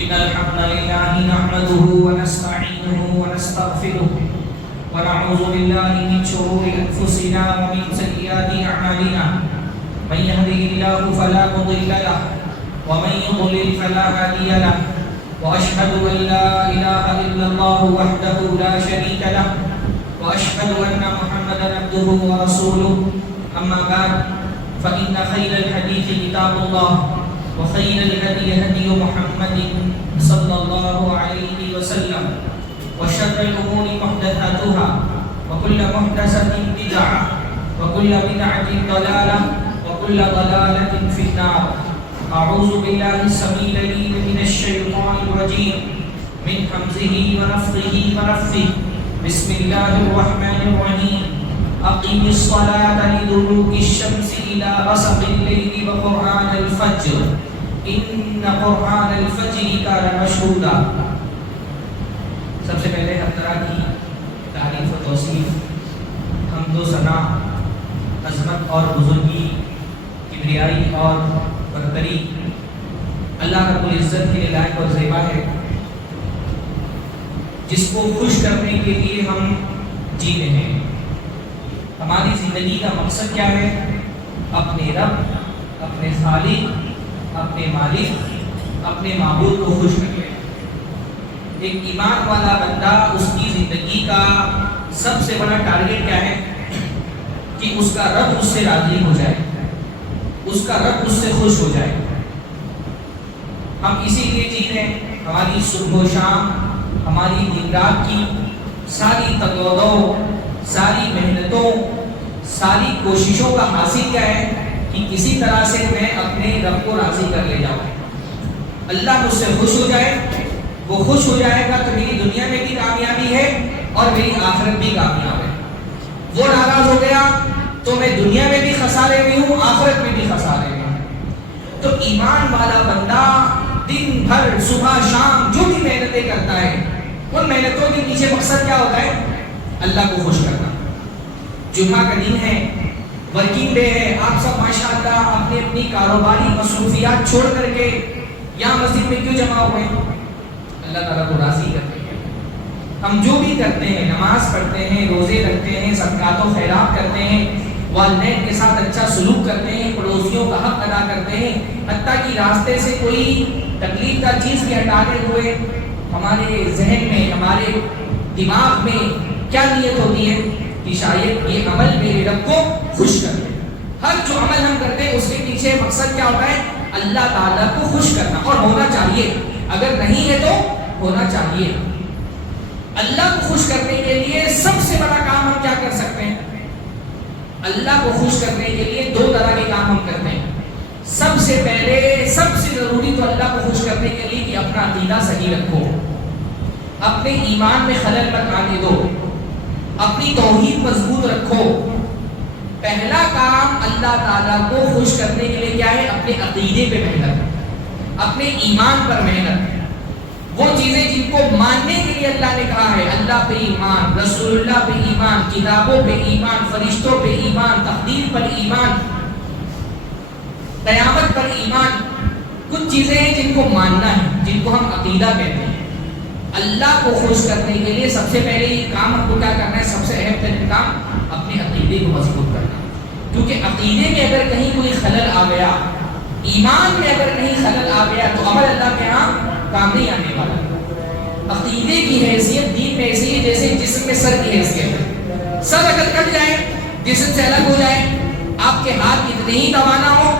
إن الحمد لله نحمده ونستعينه ونستغفره ونعوذ بالله من شرور أنفسنا ومن سيئات أعمالنا من يهده الله فلا مضل له ومن يضلل فلا هادي له وأشهد أن لا إله إلا الله وحده لا شريك له وأشهد أن محمدا عبده ورسوله أما بعد فإن خير الحديث كتاب الله وخير الهدي هدي محمد صلى الله عليه وسلم وشر الأمور محدثاتها وكل محدثة بدعة وكل بدعة ضلالة وكل ضلالة في النار. أعوذ بالله السميع العليم من الشيطان الرجيم من همزه ونفخه ونفثه. بسم الله الرحمن الرحيم. أقم الصلاة لدلوك الشمس إلى غسق الليل وقرآن الفجر إن قرآن الفجر كان مشهودا. سب سے پہلے ہر طرح کی تعریف و توصیف، حمد و ثنا، عظمت اور بزرگی، کبریائی اور برتری اللہ رب العزت کے لائق اور زیبا ہے، جس کو خوش کرنے کے لیے ہم جی رہے ہیں. ہماری زندگی کا مقصد کیا ہے؟ اپنے رب، اپنے خالق، اپنے مالک، اپنے معبود کو خوش کرنا. ایک ایمان والا بندہ، اس کی زندگی کا سب سے بڑا ٹارگیٹ کیا ہے؟ کہ اس کا رب اس سے راضی ہو جائے، اس کا رب اس سے خوش ہو جائے. ہم اسی لیے جی رہے ہیں. ہماری صبح و شام، ہماری دن رات کی ساری تگودوں، ساری محنتوں، ساری کوششوں کا حاصل کیا ہے؟ کہ کسی طرح سے میں اپنے رب کو راضی کر لے جاؤں. اللہ مجھ سے خوش ہو جائے. وہ خوش ہو جائے گا تو میری دنیا میں بھی کامیابی ہے اور میری آخرت بھی کامیاب ہے. وہ ناراض ہو گیا تو میں دنیا میں بھی خسارے میں ہوں، آخرت میں بھی خسارے میں ہوں. تو ایمان والا بندہ دن بھر صبح شام جو بھی محنتیں کرتا ہے، ان محنتوں کے پیچھے مقصد کیا ہوتا ہے؟ اللہ کو خوش کرنا. جمعہ کا دن ہے، ورکنگ ڈے ہے، آپ سب ماشاءاللہ اپنی اپنی کاروباری مصروفیات چھوڑ کر کے یہاں مسجد میں کیوں جمع ہوئے ہیں؟ اللہ تعالیٰ کو راضی کرتے ہیں. ہم جو بھی کرتے ہیں، نماز پڑھتے ہیں، روزے رکھتے ہیں، صدقات و خیرات کرتے ہیں، والدین کے ساتھ اچھا سلوک کرتے ہیں، پڑوسیوں کا حق ادا کرتے ہیں، حتیٰ کہ راستے سے کوئی تکلیف دہ چیز کے ہٹاتے ہوئے ہمارے ذہن میں، ہمارے دماغ میں کیا نیت ہوتی ہے؟ کہ شاید یہ عمل میرے رب کو خوش کر دے. ہر جو عمل ہم کرتے ہیں اس کے پیچھے مقصد کیا ہوتا ہے؟ اللہ تعالیٰ کو خوش کرنا. اور ہونا چاہیے، اگر نہیں ہے تو ہونا چاہیے. اللہ کو خوش کرنے کے لیے سب سے بڑا کام ہم کیا کر سکتے ہیں؟ اللہ کو خوش کرنے کے لیے دو طرح کے کام ہم کرتے ہیں. سب سے پہلے، سب سے ضروری تو اللہ کو خوش کرنے کے لیے کہ اپنا عقیدہ صحیح رکھو، اپنے ایمان میں خلل مت آنے دو، اپنی توحید مضبوط رکھو. پہلا کام اللہ تعالیٰ کو خوش کرنے کے لیے کیا ہے؟ اپنے عقیدے پہ محنت، اپنے ایمان پر محنت. وہ چیزیں جن کو ماننے کے لیے اللہ نے کہا ہے، اللہ پہ ایمان، رسول اللہ پہ ایمان، کتابوں پہ ایمان، فرشتوں پہ ایمان، تقدیر پر ایمان، قیامت پر ایمان. کچھ چیزیں ہیں جن کو ماننا ہے، جن کو ہم عقیدہ کہتے ہیں. اللہ کو خوش کرنے کے لیے سب سے پہلے یہ کام ہم کو کیا کرنا ہے؟ سب سے اہم ترین کام اپنے عقیدے کو مضبوط کرنا. کیونکہ عقیدے میں اگر کہیں کوئی خلل آ گیا، ایمان میں اگر کہیں خلل آ گیا تو عمل اللہ کے ہاں کام نہیں آنے والا. عقیدے کی حیثیت دین میں ایسی ہے جیسے جسم میں سر کی حیثیت ہے. سر اگر کٹ جائے، جسم سے الگ ہو جائے، آپ کے ہاتھ کتنے ہی دبانا ہو،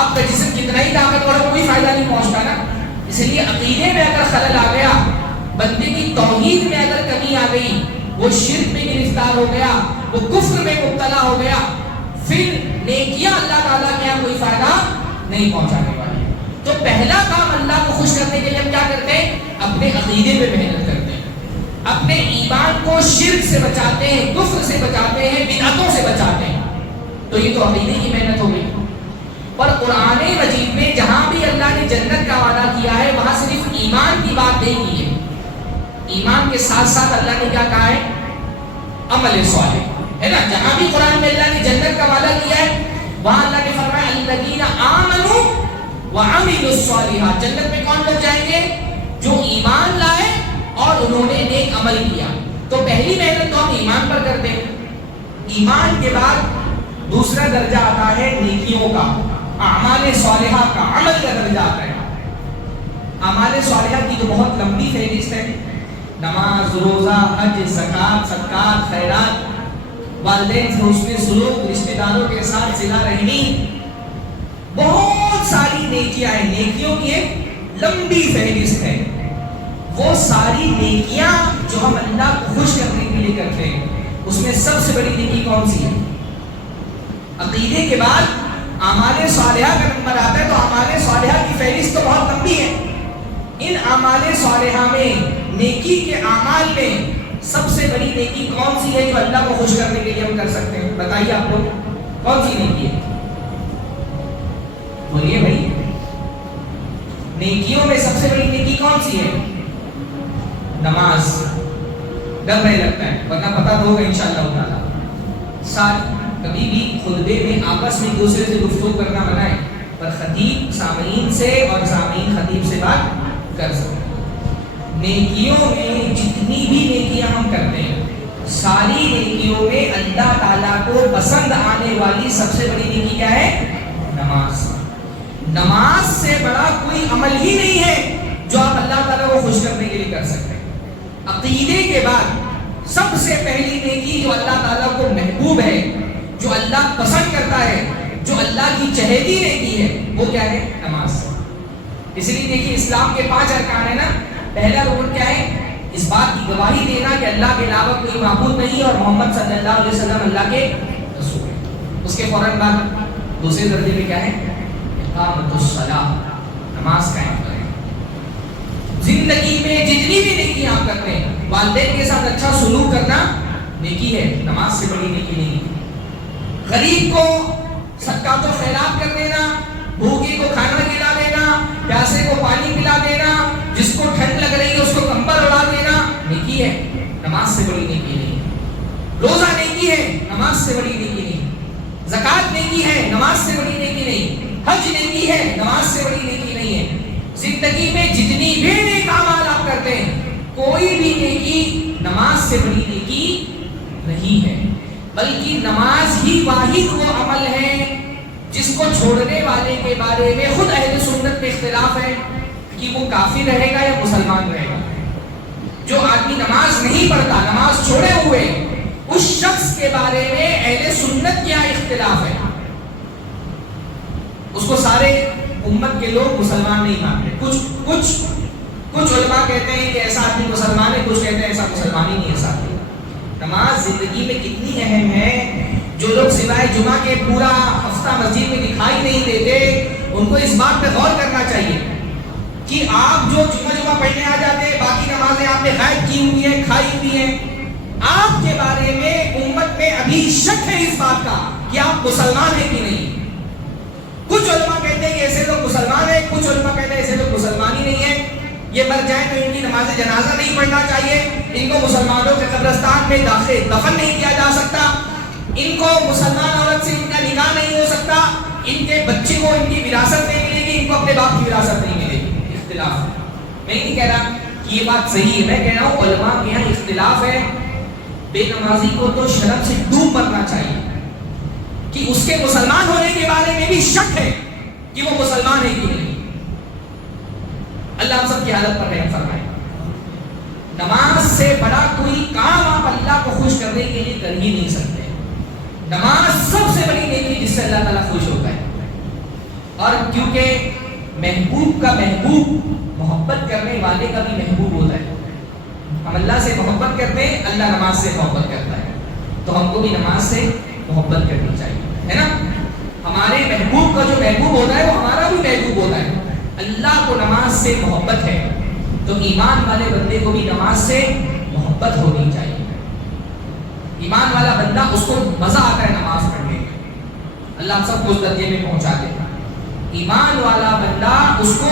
آپ کا جسم کتنا ہی طاقتور ہو، کوئی فائدہ نہیں پہنچتا نا. اس لیے عقیدے میں اگر خلل آ گیا، بندے کی توحید میں اگر کمی آ گئی، وہ شرک میں گرفتار ہو گیا، وہ کفر میں مبتلا ہو گیا، پھر نیکیاں اللہ تعالیٰ کے یہاں کوئی فائدہ نہیں پہنچانے والی. تو پہلا کام اللہ کو خوش کرنے کے لیے ہم کیا کرتے ہیں؟ اپنے عقیدے پہ محنت کرتے ہیں، اپنے ایمان کو شرک سے بچاتے ہیں، کفر سے بچاتے ہیں، بدعتوں سے بچاتے ہیں. تو یہ تو عقیدے کی محنت ہو گئی. اور قرآن مجید میں جہاں بھی اللہ نے جنت کا وعدہ کیا ہے، وہاں صرف ایمان کی بات نہیں کی ہے. ایمان کے ساتھ ساتھ اللہ نے کیا کہا ہے؟ عمل صالح ہے نا. جہاں بھی قرآن میں اللہ نے جنت کا وعدہ کیا ہے، وہاں اللہ نے فرمایا الذین آمنوا وعملوا الصالحات. جنت میں کون لوگ جائیں گے؟ عمل کیا. تو پہلی محنت تو ہم ایمان پر کرتے ہیں. ایمان کے بعد دوسرا درجہ آتا ہے نیکیوں کا, اعمال صالحہ کا, عمل کا درجہ آتا ہے. اعمال صالحہ کی تو بہت لمبی فہرست ہے. نماز, روزہ, حج, زکات, صدقات, خیرات, والدین سے حسن سلوک, رشتہ داروں کے ساتھ صلہ رحمی, بہت ساری نیکیاں ہیں. نیکیوں کی ایک لمبی فہرست ہے. وہ ساری نیکیاں جو ہم اللہ کو خوش کرنے کے لیے کرتے ہیں, اس میں سب سے بڑی نیکی کون سی ہے؟ عقیدے کے بعد اعمال صالحہ کا نمبر آتا ہے. تو اعمال صالحہ کی فہرست تو بہت لمبی ہے. ان اعمال صالحہ میں, نیکی کے اعمال میں سب سے بڑی نیکی کون سی ہے جو اللہ کو خوش کرنے کے لیے ہم کر سکتے ہیں؟ بتائیے آپ لوگ, کون سی نیکی ہے؟ بولیے بھائی, نیکیوں میں سب سے بڑی نیکی کون سی ہے؟ نماز. ڈر نہیں لگتا ہے, ورنہ پتہ تو ہوگا انشاءاللہ تعالیٰ. ساتھ کبھی بھی خطبے میں آپس میں دوسرے سے گفتگو کرنا منع ہے, پر خطیب سامعین سے اور سامعین خطیب سے بات کر سکتے. نیکیوں میں جتنی بھی نیکیاں ہم کرتے ہیں, ساری نیکیوں میں اللہ تعالیٰ کو پسند آنے والی سب سے بڑی نیکی کیا ہے؟ نماز. نماز سے بڑا کوئی عمل ہی نہیں ہے جو آپ اللہ تعالیٰ کو خوش کرنے کے لیے کر سکتے ہیں. عقیدے کے بعد سب سے پہلی نیکی جو اللہ تعالیٰ کو محبوب ہے, جو اللہ پسند کرتا ہے, جو اللہ کی چہیتی نیکی ہے, وہ کیا ہے؟ نماز. اس لیے دیکھیے اسلام کے 5 ارکان ہیں نا. پہلا رکن کیا ہے؟ اس بات کی گواہی دینا کہ اللہ کے علاوہ کوئی معبود نہیں اور محمد صلی اللہ علیہ وسلم اللہ کے رسول ہیں. اس کے فوراً بعد دوسرے درجے میں کیا ہے؟ اقامت الصلاۃ, نماز قائم کریں. زندگی میں جتنی بھی نیکی آپ کرتے ہیں, والدین کے ساتھ اچھا سلوک کرنا نیکی ہے, نماز سے بڑی نیکی نہیں. غریب کو صدقات و خیرات کر دینا, بھوکے کو کھانا کھلا دینا, پیاسے کو پانی پلا دینا, جس کو ٹھنڈ لگ رہی ہے اس کو کمبل اڑا دینا, نیکی ہے, نماز سے بڑی نیکی نہیں. روزہ نیکی ہے, نماز سے بڑی نیکی نہیں. زکات نیکی ہے, نماز سے بڑی نیکی نہیں. حج نیکی ہے, نماز سے بڑی نیکی نہیں ہے. زندگی میں جتنی بھی نیک اعمال آپ کرتے ہیں, کوئی بھی نیکی نماز سے بڑی نیکی نہیں ہے. بلکہ نماز ہی واحد وہ عمل ہے جس کو چھوڑنے والے کے بارے میں خود اہل سنت میں اختلاف ہے کہ وہ کافر رہے گا یا مسلمان رہے گا. جو آدمی نماز نہیں پڑھتا, نماز چھوڑے ہوئے, اس شخص کے بارے میں اہل سنت کیا اختلاف ہے. اس کو سارے امت کے لوگ مسلمان نہیں مانتے. کچھ علماء کہتے ہیں کہ ایسا آدمی مسلمان ہے, کچھ کہتے ہیں ایسا مسلمان ہی نہیں ہے. ساتھی, نماز زندگی میں کتنی اہم ہے. جو لوگ سوائے جمعہ کے پورا ہفتہ مسجد میں دکھائی نہیں دیتے, ان کو اس بات پہ غور کرنا چاہیے کہ آپ جو جمعہ پڑھنے آ جاتے ہیں, باقی نمازیں آپ نے غائب کی ہوئی ہیں, کھائی ہوئی ہیں, آپ کے بارے میں امت میں ابھی شک ہے اس بات کا کہ آپ مسلمان ہیں کہ نہیں. کچھ علماء کہتے ہیں کہ ایسے لوگ مسلمان ہیں, کچھ علماء کہتے ہیں ایسے لوگ مسلمان ہی نہیں ہیں. یہ مر جائیں تو ان کی نماز جنازہ نہیں پڑھنا چاہیے, ان کو مسلمانوں کے قبرستان میں دفن نہیں کیا جا سکتا, ان کو مسلمان عورت سے ان کا نکاح نہیں ہو سکتا, ان کے بچے کو ان کی وراثت نہیں ملے گی, ان کو اپنے باپ کی وراثت نہیں ملے گی. اختلاف. میں نہیں کہہ رہا کہ یہ بات صحیح ہے, میں کہہ رہا ہوں علماء کے یہاں اختلاف ہے. بے نمازی کو تو شرم سے ڈوب مرنا چاہیے کہ اس کے مسلمان ہونے کے بارے میں بھی شک ہے کہ وہ مسلمان ہے کہ نہیں. اللہ ہم سب کی حالت پر رحم فرمائے. نماز سے بڑا کوئی کام آپ اللہ کو خوش کرنے کے لیے کر ہی نہیں سکتے. نماز سب سے بڑی نیکی جس سے اللہ تعالیٰ خوش ہوتا ہے. اور کیونکہ محبوب کا محبوب محبت کرنے والے کا بھی محبوب ہوتا ہے. ہم اللہ سے محبت کرتے ہیں, اللہ نماز سے محبت کرتا ہے, تو ہم کو بھی نماز سے محبت کرنی چاہیے, ہے نا. ہمارے محبوب کا جو محبوب ہوتا ہے وہ ہمارا بھی محبوب ہوتا ہے. اللہ کو نماز سے محبت ہے تو ایمان والے بندے کو بھی نماز سے محبت ہونی چاہیے. ایمان والا بندہ اس کو مزہ آتا ہے نماز پڑھنے میں. اللہ ہم سب کو اس درجے میں پہنچا دے. ایمان والا بندہ اس کو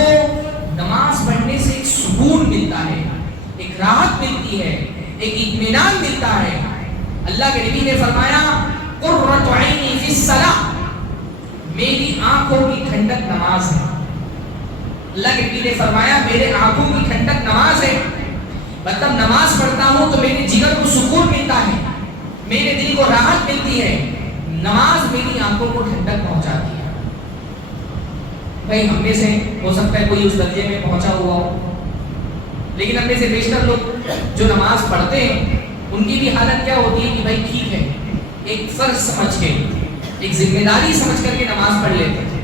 نماز پڑھنے سے ایک سکون ملتا ہے, ایک راحت ملتی ہے, ایک اطمینان ملتا ہے. اللہ کے نبی نے فرمایا قرۃ عینی فی الصلاۃ, میری آنکھوں کی ٹھنڈک نماز ہے. اللہ کے نبی نے فرمایا میرے آنکھوں کی ٹھنڈک نماز ہے. مطلب نماز پڑھتا ہوں تو میرے جگر کو سکون ملتا ہے، میرے دل کو راحت ملتی ہے، نماز میری آنکھوں کو ٹھنڈک پہنچاتی ہے۔ بھائی ہم میں سے ہو سکتا ہے کوئی اس درجے میں پہنچا ہوا ہو، لیکن ہم میں سے بیشتر لوگ جو نماز پڑھتے ہیں ان کی بھی حالت کیا ہوتی ہے کہ بھائی ٹھیک ہے، ایک فرض سمجھ کے، ایک ذمہ داری سمجھ کر کے نماز پڑھ لیتے ہیں،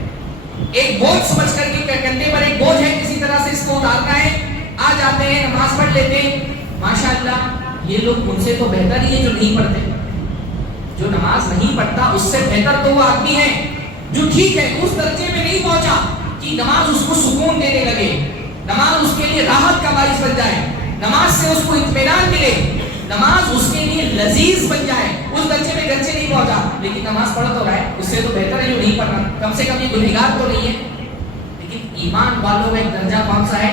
ایک بوجھ سمجھ کر کے کندھے پر ایک بوجھ ہے، کسی طرح سے اس کو اتارنا ہے، آ جاتے ہیں نماز پڑھ لیتے ہیں۔ ماشاءاللہ یہ لوگ ان سے تو بہتر ہی ہے جو نہیں پڑھتے۔ جو نماز نہیں پڑھتا اس سے بہتر تو وہ آدمی ہے جو ٹھیک ہے اس درجے میں نہیں پہنچا کہ نماز اس کو سکون دینے لگے، نماز اس کے لیے راحت کا باعث بن جائے، نماز سے اس کو اطمینان ملے، نماز اس کے لیے لذیذ بن جائے، اس درجے میں گھر سے نہیں پہنچا، لیکن نماز پڑھ تو رہا ہے، اس سے تو بہتر ہے جو نہیں پڑھ رہا، کم سے کم یہ گنہگار تو نہیں ہے۔ لیکن ایمان والوں کا ایک درجہ کون سا ہے؟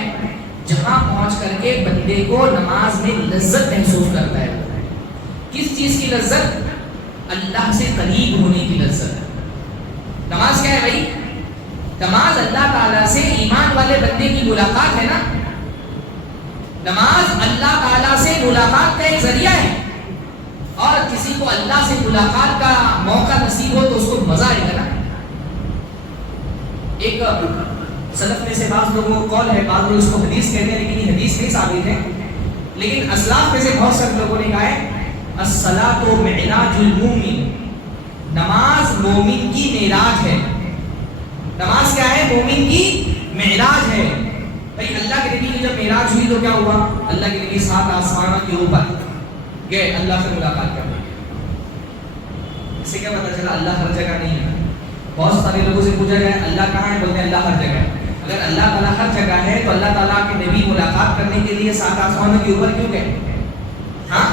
جہاں پہنچ کر کے بندے کو نماز میں لذت محسوس کرتا ہے۔ کس چیز کی لذت؟ اللہ سے قریب ہونے کی لذت۔ نماز کیا ہے بھائی؟ نماز اللہ تعالیٰ سے ایمان والے بندے کی ملاقات ہے نا۔ نماز اللہ تعالیٰ سے ملاقات کا ایک ذریعہ ہے، اور کسی کو اللہ سے ملاقات کا موقع نصیب ہو تو اس کو مزہ آئے گا نا۔ ایک سلف میں سے بعض لوگوں کو قول ہے، بعض لوگ اس کو حدیث کہتے ہیں، لیکن یہ حدیث نہیں ثابت ہے، لیکن اسلاف میں سے بہت سارے لوگوں نے کہا ہے الصلاۃ معراج المومن، نماز مومن کی معراج ہے۔ نماز کیا ہے؟ مومن کی معراج ہے۔ بھائی اللہ کے نبی کی جب معراج ہوئی تو کیا ہوا؟ اللہ کے نبی 7 آسمانوں کے اوپر گئے اللہ سے ملاقات کرنے۔ اس سے کیا پتہ چلا؟ اللہ ہر جگہ نہیں ہے۔ بہت سارے لوگوں سے پوچھا جائے اللہ کہاں ہے، بولتے ہیں اللہ ہر جگہ ہے۔ اگر اللہ تعالیٰ ہر جگہ ہے تو اللہ تعالیٰ کے نبی ملاقات کرنے کے لیے 7 آسمانوں کے اوپر کیوں گئے؟ ہاں،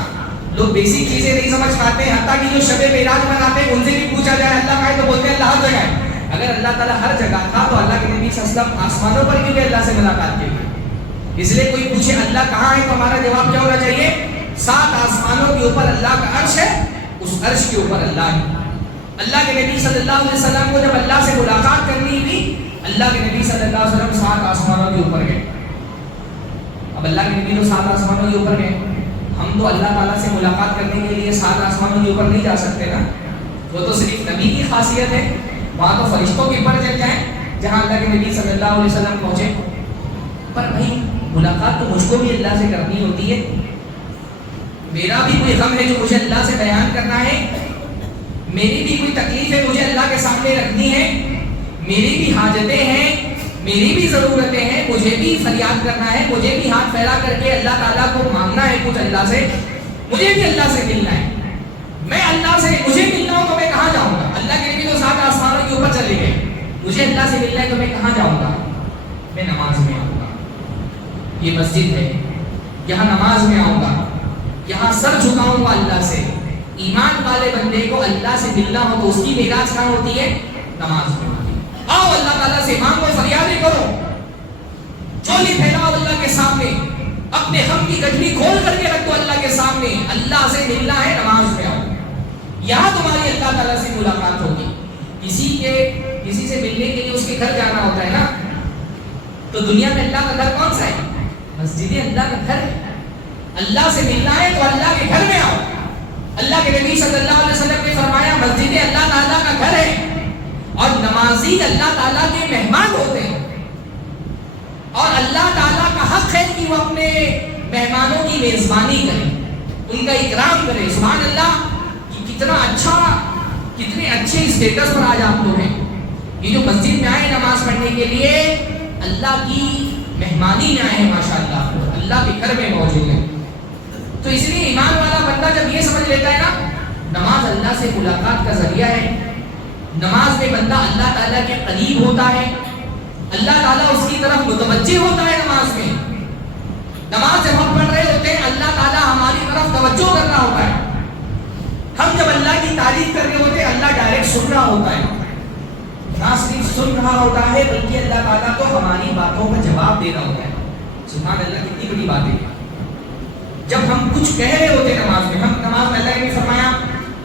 لوگ بیسک چیزیں نہیں سمجھ پاتے، حتیٰ کہ جو شب معراج مناتے ہیں ان سے بھی پوچھا جائے اللہ کہاں ہے تو بولتے ہیں اللہ ہر جگہ ہے۔ اگر اللہ تعالیٰ ہر جگہ تھا تو اللہ کے نبی صلی اللہ علیہ وسلم آسمانوں پر کیوں گئے اللہ سے ملاقات کے لیے؟ اس لیے کوئی پوچھے اللہ کہاں ہے تو ہمارا جواب کیا ہونا چاہیے؟ 7 آسمانوں کے اوپر اللہ کا عرش ہے، اس عرش کے اوپر اللہ ہے۔ اللہ کے نبی صلی اللہ علیہ وسلم کو جب اللہ سے ملاقات کرنی تھی، اللہ کے نبی صلی اللہ علیہ وسلم 7 آسمانوں کے اوپر گئے۔ اب اللہ کے نبی تو 7 آسمانوں کے اوپر گئے، ہم تو اللہ تعالیٰ سے ملاقات کرنے کے لیے 7 آسمانوں کے اوپر نہیں جا سکتے نا۔ وہ تو صرف نبی کی خاصیت ہے، وہاں تو فرشتوں کے اوپر چل جائیں جہاں اللہ کے نبی صلی اللہ علیہ وسلم پہنچے۔ پر بھائی ملاقات تو مجھ کو بھی اللہ سے کرنی ہوتی ہے، میرا بھی کوئی غم ہے جو مجھے اللہ سے بیان کرنا ہے، میری بھی کوئی تکلیف ہے مجھے اللہ کے سامنے رکھنی ہے، میری بھی حاجتیں ہیں، میری بھی ضرورتیں ہیں، مجھے بھی فریاد کرنا ہے، مجھے بھی ہاتھ پھیلا کر کے اللہ تعالیٰ کو مانگنا ہے کچھ اللہ سے، مجھے بھی اللہ سے ملنا ہے۔ میں اللہ سے مجھے ملنا ہو تو میں کہاں جاؤں گا؟ اللہ کے نبی تو 7 آسمانوں کے اوپر چلے گئے، مجھے اللہ سے ملنا ہے تو میں کہاں جاؤں گا؟ میں نماز میں آؤں گا۔ یہ مسجد ہے، یہاں نماز میں آؤں گا، یہاں سر جھکاؤں گا اللہ سے۔ ایمان والے بندے کو اللہ سے ملنا ہو تو اس کی معراج کہاں ہوتی ہے؟ نماز میں ہوتی ہے۔ آؤ اللہ تعالیٰ سے مانگو، فریادیں کرو، چولی پھیلاؤ اللہ کے سامنے، اپنے غم کی گٹھلی کھول کر کے رکھ دو اللہ کے سامنے۔ اللہ سے ملنا ہے، نماز میں آؤ، یہاں تمہاری اللہ تعالیٰ سے ملاقات ہوگی۔ کسی سے ملنے کے لیے اس کے گھر جانا ہوتا ہے نا، تو دنیا میں اللہ کا گھر کون سا ہے؟ مسجد اللہ کا گھر ہے۔ اللہ سے ملنا ہے تو اللہ کے گھر میں آؤ۔ اللہ کے نبی صلی اللہ علیہ وسلم نے فرمایا مسجد اللہ تعالیٰ کا گھر ہے، اور نمازی اللہ تعالیٰ کے مہمان ہوتے ہیں، اور اللہ تعالیٰ کا حق ہے کہ وہ اپنے مہمانوں کی میزبانی کرے، ان کا اکرام کرے۔ سبحان اللہ، کتنے اچھے اسٹیٹس پر آج آپ لوگ ہیں۔ یہ جو مسجد میں آئے نماز پڑھنے کے لیے اللہ کی مہمانی میں آئے ہیں، ماشاءاللہ اللہ کے گھر میں موجود ہیں۔ تو اس لیے ایمان والا بندہ جب یہ سمجھ لیتا ہے نا نماز اللہ سے ملاقات کا ذریعہ ہے، نماز میں بندہ اللہ تعالیٰ کے قریب ہوتا ہے، اللہ تعالیٰ اس کی طرف متوجہ ہوتا ہے۔ نماز جب ہم پڑھ رہے ہوتے ہیں اللہ تعالیٰ ہماری طرف توجہ کر رہا ہوتا ہے، ہم جب اللہ کی تعریف کر رہے ہوتے ہیں اللہ ڈائریکٹ سن رہا ہوتا ہے، نہ صرف سن رہا ہوتا ہے بلکہ اللہ تعالیٰ کو ہماری باتوں کا جواب دے رہا ہوتا ہے۔ سبحان اللہ، کتنی بڑی بات ہے۔ جب ہم کچھ کہہ رہے ہوتے ہیں نماز میں، ہم نماز میں اللہ نے فرمایا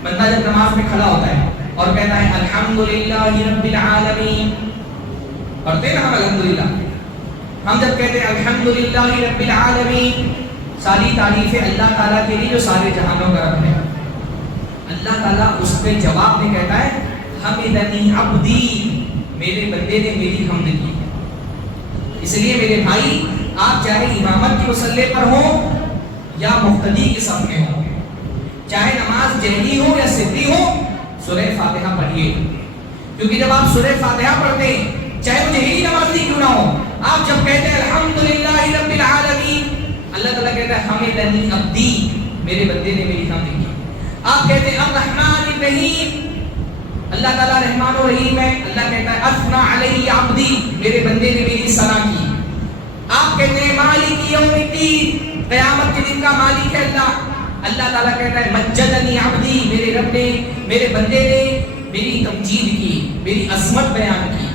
بندہ جب نماز میں کھڑا ہوتا ہے اور کہتا ہے الحمدللہ رب العالمین، پڑھتے ہیں نا ہم الحمدللہ، ہم جب کہتے ہیں الحمدللہ رب العالمین ساری تعریفیں اللہ تعالیٰ کے لیے جو سارے جہانوں کا رب ہے. اللہ تعالیٰ اس کے جواب میں کہتا ہے حمدنی عبدی، میرے بندے نے میری حمد کی. اس لیے میرے بھائی آپ چاہے امامت کے مصلی پر ہوں یا مقتدی کے صف میں ہوں، چاہے نماز جہری ہو یا سری ہو، سورہ فاتحہ پڑھیے. کیونکہ جب آپ سورہ فاتحہ پڑھتے ہیں، چاہے وہ جہری نماز ہی کیوں نہ ہو، آپ جب کہتے ہیں الحمدللہ رب العالمین، اللہ تعالیٰ کہتا ہے حمدنی عبدی، میرے بندے نے میری حمد کی. آپ کہتے ہیں الرحمن الرحیم، اللہ تعالیٰ رحمان و رحیم ہے، اللہ کہتا ہے اثنا علیہ عبدی، میرے بندے نے میری ثنا کی. آپ کہتے ہیں مالک یوم الدین، قیامت کے دن کا مالک ہے اللہ، اللہ تعالیٰ کہتا ہے مجدنی عبدی، میرے رب نے، میرے بندے نے میری تمجید کی، میری عظمت بیان کی.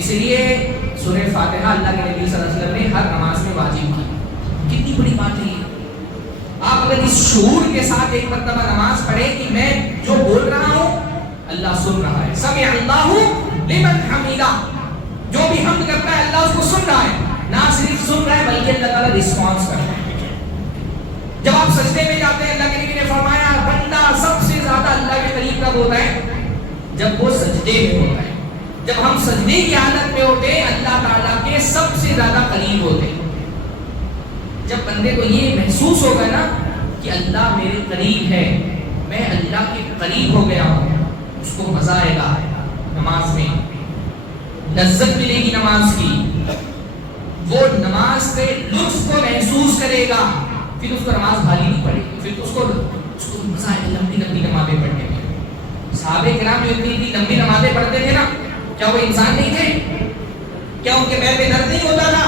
اس لیے سورہ فاتحہ اللہ کے نبی صلی اللہ علیہ وسلم نے ہر نماز میں واجب کی. کتنی بڑی بات ہے یہ. آپ اگر اس شعور کے ساتھ ایک مرتبہ نماز پڑھیں کہ میں جو بول رہا ہوں اللہ سن رہا ہے، سمع اللہ لمن حمیدہ، جو بھی حمد کرتا ہے اللہ اس کو سن رہا ہے. نہ صرف سن رہا ہے بلکہ اللہ تعالیٰ رسپانس کر رہا ہے. جب آپ سجدے میں جاتے ہیں، اللہ کے نبی نے فرمایا بندہ سب سے زیادہ اللہ کے قریب کب ہوتا ہے؟ جب وہ سجدے میں ہوتا ہے. جب ہم سجدے کی حالت میں ہوتے ہیں اللہ تعالیٰ کے سب سے زیادہ قریب ہوتے ہیں. جب بندے کو یہ محسوس ہوگا نا کہ اللہ میرے قریب ہے، میں اللہ کے قریب ہو گیا ہوں، اس کو مزہ آئے گا نماز میں، لذت ملے گی نماز کی، وہ نماز کے لطف کو محسوس کرے گا. پھر اس کو نماز بھاری نہیں پڑے گی، پھر اس کو مزہ آئے گا لمبی لمبی نمازیں پڑھنے میں. صحابہ کرام جو اتنی لمبی نمازیں پڑھتے تھے نا، کیا وہ انسان نہیں تھے؟ کیا ان کے پیر میں درد نہیں ہوتا تھا؟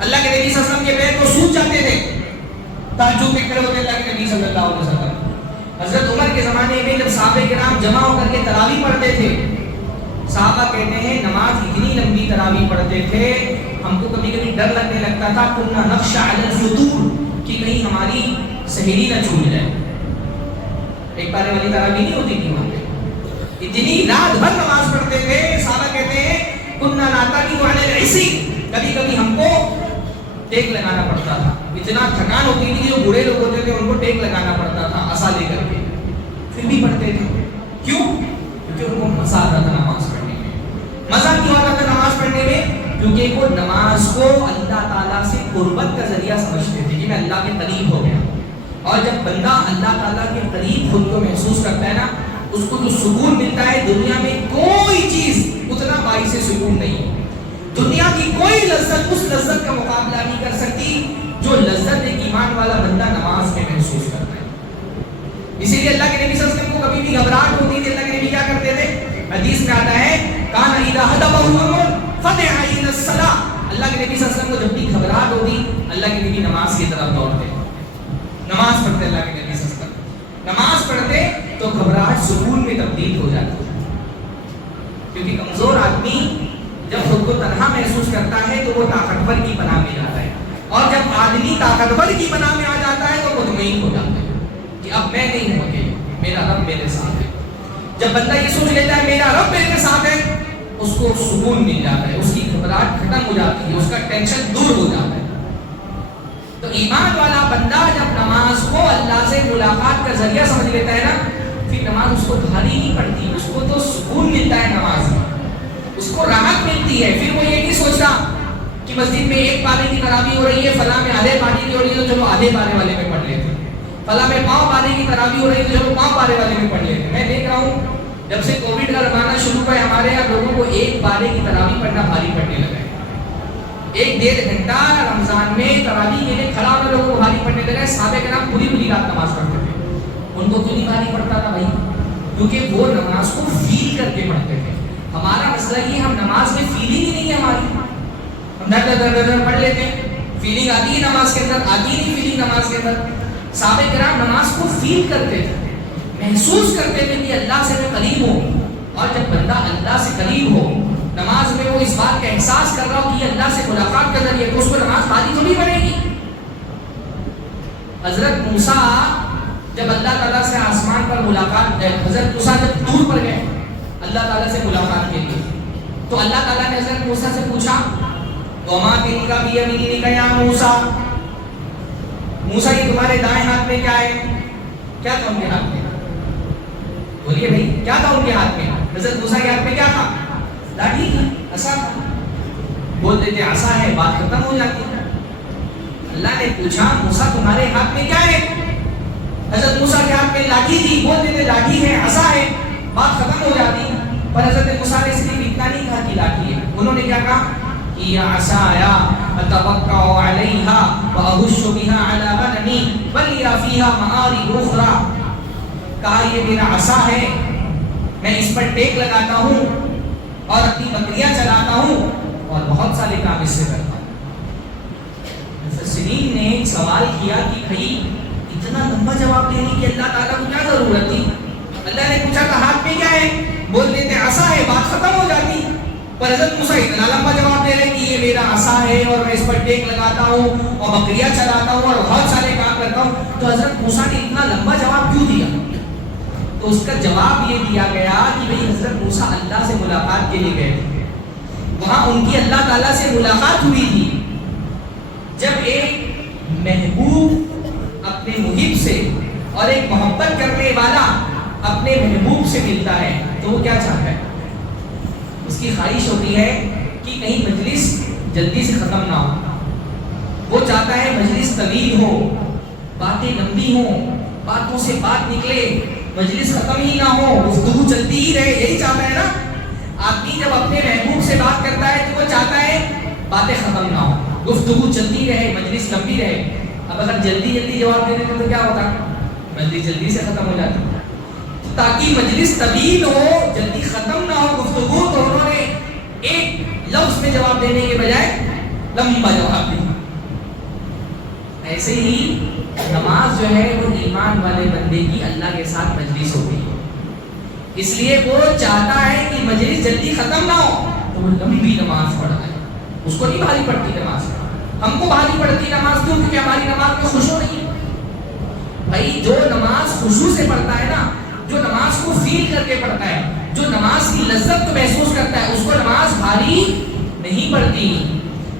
اللہ کے نبی صلی اللہ علیہ وسلم کے پیر کو سوج جاتے تھے، تہجد میں کھڑے ہوتے اللہ کے نبی صلی اللہ علیہ وسلم. حضرت عمر کے زمانے میں جب صحابہ کرام جمع ہو کر کے تراویح پڑھتے تھے، صحابہ کہتے ہیں نماز اتنی لمبی تراویح پڑھتے تھے ہم کو کبھی کبھی ڈر لگنے لگتا تھا کنا نخشى علی الفطور، کہ کہیں ہماری سحری نہ چھوٹ جائے. ایک پارے والی تراویح نہیں ہوتی تھی وہاں پہ، اتنی رات بھر نماز پڑھتے تھے. صحابہ کہتے ہیں کنا نعتمد علی العصی، کبھی کبھی ہم کو ٹیک لگانا پڑتا تھا. اتنا تھکان ہوتی تھی، جو بوڑھے لوگ ہوتے تھے ان کو ٹیک لگانا پڑتا تھا عصا لے کر کے، پھر بھی پڑھتے تھے. کیوں؟ کیونکہ ان کو مزہ آتا تھا نماز پڑھنے میں. مزہ کیوں آتا تھا نماز پڑھنے میں؟ کیونکہ وہ نماز کو اللہ تعالیٰ سے قربت کا ذریعہ سمجھتے تھے کہ میں اللہ کے قریب ہو گیا. اور جب بندہ اللہ تعالیٰ کے قریب خود کو محسوس کرتا ہے نا، اس کو جو سکون ملتا ہے دنیا میں کوئی چیز اتنا باعث سکون نہیں. دنیا کی کوئی لذت اس لذت کا مقابلہ نہیں کر سکتی جو لذت ایک ایمان والا بندہ نماز میں محسوس کرتا ہے. اسی لیے اللہ کے نبی صلی اللہ علیہ وسلم کو کبھی بھی گھبراہٹ ہوتی تھی، اللہ کے نبی کیا کرتے تھے؟ حدیث میں آتا ہے کان اذا حضبه الامر فزع الى الصلاۃ، اللہ کے نبی صلی اللہ علیہ وسلم کو جب بھی گھبراہٹ ہوتی اللہ کے نبی نماز کی طرف دوڑتے، نماز پڑھتے. اللہ کے نبی صلی اللہ علیہ وسلم نماز پڑھتے تو گھبراہٹ سکون میں تبدیل ہو جاتی. کیونکہ کمزور آدمی جب خود کو تنہا محسوس کرتا ہے تو وہ طاقتور کی پناہ میں جاتا ہے، اور جب آدمی طاقتور کی پناہ میں آ جاتا ہے تو مطمئن ہو جاتا ہے کہ اب میں نہیں ہوں اکیلا، میرا رب میرے ساتھ ہے. جب بندہ یہ سوچ لیتا ہے میرا رب میرے ساتھ ہے، اس کو سکون مل جاتا ہے، اس کی گھبراہٹ ختم ہو جاتی ہے، اس کا ٹینشن دور ہو جاتا ہے. تو ایمان والا بندہ جب نماز کو اللہ سے ملاقات کا ذریعہ سمجھ لیتا ہے نا، پھر نماز اس کو بھاری نہیں پڑتی، اس کو تو سکون ملتا ہے نماز میں، اس کو راحت ملتی ہے. پھر وہ یہ نہیں سوچتا کہ مسجد میں ایک پارے کی تراویح ہو رہی ہے، فلاں میں آدھے پارے کی ہو رہی ہے تو چلو آدھے پارے والے میں پڑھ لیتے، فلاں میں 5 پارے کی تراویح ہو رہی ہے تو چلو 5 پارے والے میں پڑھ لیتے. میں دیکھ رہا ہوں جب سے کووڈ کا زمانہ شروع ہوا ہے ہمارے یہاں لوگوں کو 1 پارے کی تراویح پڑھنا بھاری پڑنے لگا ہے. 1-1.5 گھنٹہ رمضان میں تراویح کے لیے کھڑا ہونا لوگوں کو بھاری پڑنے لگا ہے. صحابہ کرام پوری رات نماز پڑھتے تھے، ان کو کیوں نہیں بھاری پڑتا تھا بھائی؟ کیونکہ وہ نماز کو فیل کر کے پڑھتے تھے. ہمارا مسئلہ یہ ہم نماز میں فیلنگ ہی نہیں ہے ہماری، ہم در پڑھ لیتے ہیں، فیلنگ آتی ہے نماز کے اندر، آتی نہیں فیلنگ نماز کے اندر. صحابہ کرام نماز کو فیل کرتے تھے، محسوس کرتے تھے کہ اللہ سے میں قریب ہوں. اور جب بندہ اللہ سے قریب ہو نماز میں وہ اس بات کا احساس کر رہا ہو کہ یہ اللہ سے ملاقات کا ذریعہ، تو اس کو نماز بھاری تو نہیں پڑے گی. حضرت موسیٰ جب اللہ تعالیٰ سے آسمان پر ملاقات، حضرت موسیٰ جب طور پر گئے اللہ تعالیٰ سے ملاقات کے لیے، تو اللہ تعالیٰ نے حضرت موسیٰ سے پوچھا وَمَا تِلْكَ بِيَمِينِكَ يَا مُوسَىٰ، موسیٰ یہ تمہارے دائیں ہاتھ میں کیا ہے؟ کیا تھا ان کے ہاتھ میں؟ بولیے بھائی کیا تھا ان کے ہاتھ میں؟ حضرت موسیٰ کے ہاتھ میں کیا تھا؟ لاٹھی تھی، عصا تھا. بولتے تھے عصا ہے، بات ختم ہو جاتی. اللہ نے پوچھا موسیٰ تمہارے ہاتھ میں کیا ہے؟ حضرت موسیٰ کے ہاتھ میں لاٹھی تھی، بولتے تھے لاٹھی ہے، عصا ہے، بات ختم ہو جاتی. پر حضرت موسیٰ نے صرف اتنا نہیں کہا کہ لاٹھی ہے، انہوں نے کیا کہا؟ یا عصایا اتوکا علیہا واہش بہا علی غنمی ولی فیہا معارب اخری. کہا یہ میرا عصا ہے، میں اس پر ٹیک لگاتا ہوں اور اپنی بکریاں چلاتا ہوں اور بہت سارے کام اس سے کرتا ہوں. مفسرین نے ایک سوال کیا کہ بھائی اتنا لمبا جواب دینے کی اللہ تعالیٰ کو کیا ضرورت تھی؟ اللہ نے پوچھا کہ ہاتھ میں کیا ہے؟ بولتے تھے عصا ہے، بات ختم ہو جاتی. پر حضرت موسیٰ اتنا لمبا جواب دے رہے کہ یہ میرا عصا ہے اور میں اس پر ٹیک لگاتا ہوں اور بکریاں چلاتا ہوں اور بہت سارے کام کرتا ہوں. تو حضرت موسیٰ نے اتنا لمبا جواب کیوں دیا؟ تو اس کا جواب یہ دیا گیا کہ بھئی حضرت موسیٰ اللہ سے ملاقات کے لیے گئے تھے، وہاں ان کی اللہ تعالیٰ سے ملاقات ہوئی تھی. جب ایک محبوب اپنے محب سے اور ایک محبت کرنے والا اپنے محبوب سے ملتا ہے تو وہ کیا چاہتا ہے؟ اس کی خواہش ہوتی ہے کہ کہیں مجلس جلدی سے ختم نہ ہو. وہ چاہتا ہے مجلس طویل ہو، باتیں لمبی ہوں، باتوں سے بات نکلے، مجلس ختم ہی نہ ہو، گفتگو چلتی ہی رہے. یہی چاہتا ہے نا آدمی. جب اپنے محبوب سے بات کرتا ہے تو وہ چاہتا ہے باتیں ختم نہ ہو، گفتگو چلتی رہے، مجلس لمبی رہے. اب اگر جلدی جلدی جواب دے دیتے تو کیا ہوتا؟ مجلس جلدی سے ختم ہو جاتی. تاکہ مجلس طویل ہو، جلدی ختم نہ ہو گفتگو، تو انہوں نے ایک لفظ میں جواب دینے کے بجائے لمبا جواب دیا. ایسے ہی نماز جو ہے وہ ایمان والے بندے کی اللہ کے ساتھ مجلس ہوتی ہے. اس لیے وہ چاہتا ہے کہ مجلس جلدی ختم نہ ہو تو وہ لمبی نماز پڑھتا ہے. اس کو نہیں بھاری پڑتی نماز. ہم کو بھاری پڑتی نماز کیوں؟ کیونکہ ہماری نماز میں خشوع نہیں ہے. بھائی جو نماز خشوع سے پڑھتا ہے نا، جو نماز کو فیل کر کے پڑھتا ہے، جو نماز کی لذت کو محسوس کرتا ہے، اس کو نماز بھاری نہیں پڑتی.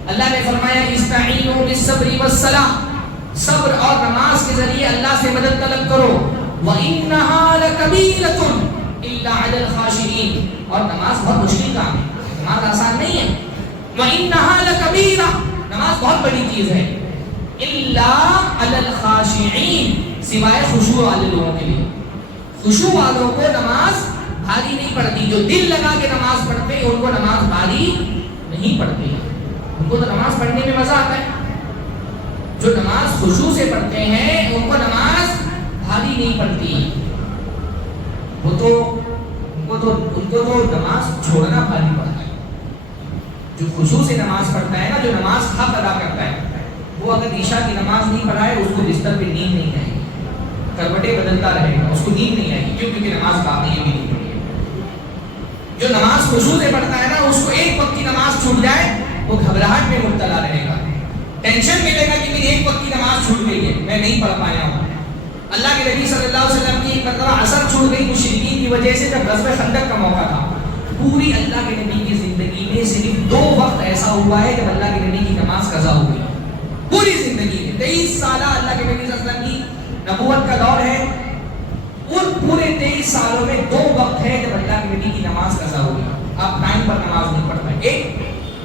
اللہ نے فرمایا استعینوا بالصبر والصلاۃ، صبر اور نماز کے ذریعے اللہ سے مدد طلب کرو. وَإِنَّهَا لَكَبِيرَةٌ إِلَّا عَلَى الْخَاشِعِينَ. اور نماز بہت مشکل کام ہے، نماز آسان نہیں ہے. وَإِنَّهَا لَكَبِيرَةٌ، نماز بہت بڑی چیز ہے. إِلَّا عَلَى الْخَاشِعِينَ، سوائے خشوع والے لوگوں کے لیے. خشوع والوں کو نماز بھاری نہیں پڑتی. جو دل لگا کے نماز پڑھتے ہیں ان کو نماز بھاری نہیں پڑتی. ان کو تو نماز پڑھنے میں مزہ آتا ہے. جو نماز خشوع سے پڑھتے ہیں ان کو نماز بھاری نہیں پڑتی. ان کو تو نماز چھوڑنا بھاری پڑتا ہے. جو خشوع سے نماز پڑھتا ہے نا، جو نماز حق ادا کرتا ہے، وہ اگر عشاء کی نماز نہیں پڑھائے اس کو بستر پہ نیند نہیں آئے گی، کروٹیں بدلتا رہے گا، اس کو نیند نہیں آئے گی. کیوں؟ کیونکہ نماز باقی ہے بھی نہیں پڑھی ہے. جو نماز خشوع سے پڑھتا ہے نا، اس کو ایک وقت کی نماز چھوٹ جائے وہ گھبراہٹ میں مبتلا رہے گا، ٹینشن ملے گا کہ میری ایک وقت کی نماز چھوٹ گئی ہے، میں نہیں پڑھ پایا ہوں. اللہ کے نبی صلی اللہ علیہ وسلم کی ایک مرتبہ عصر چھوٹ گئی مشرکین کی وجہ سے، جب غزوہ خندق کا موقع تھا. پوری اللہ کے نبی کی زندگی میں صرف 2 وقت ایسا ہوا ہے جب اللہ کے نبی کی نماز قضا ہو گئی. پوری زندگی میں 23 سالہ اللہ کے نبی صلی اللہ علیہ وسلم کی نبوت کا دور ہے، ان پورے 23 سالوں میں 2 وقت ہے جب اللہ کے نبی کی نماز قضا ہو گئی. آپ ٹائم پر نماز نہیں پڑھ پائے.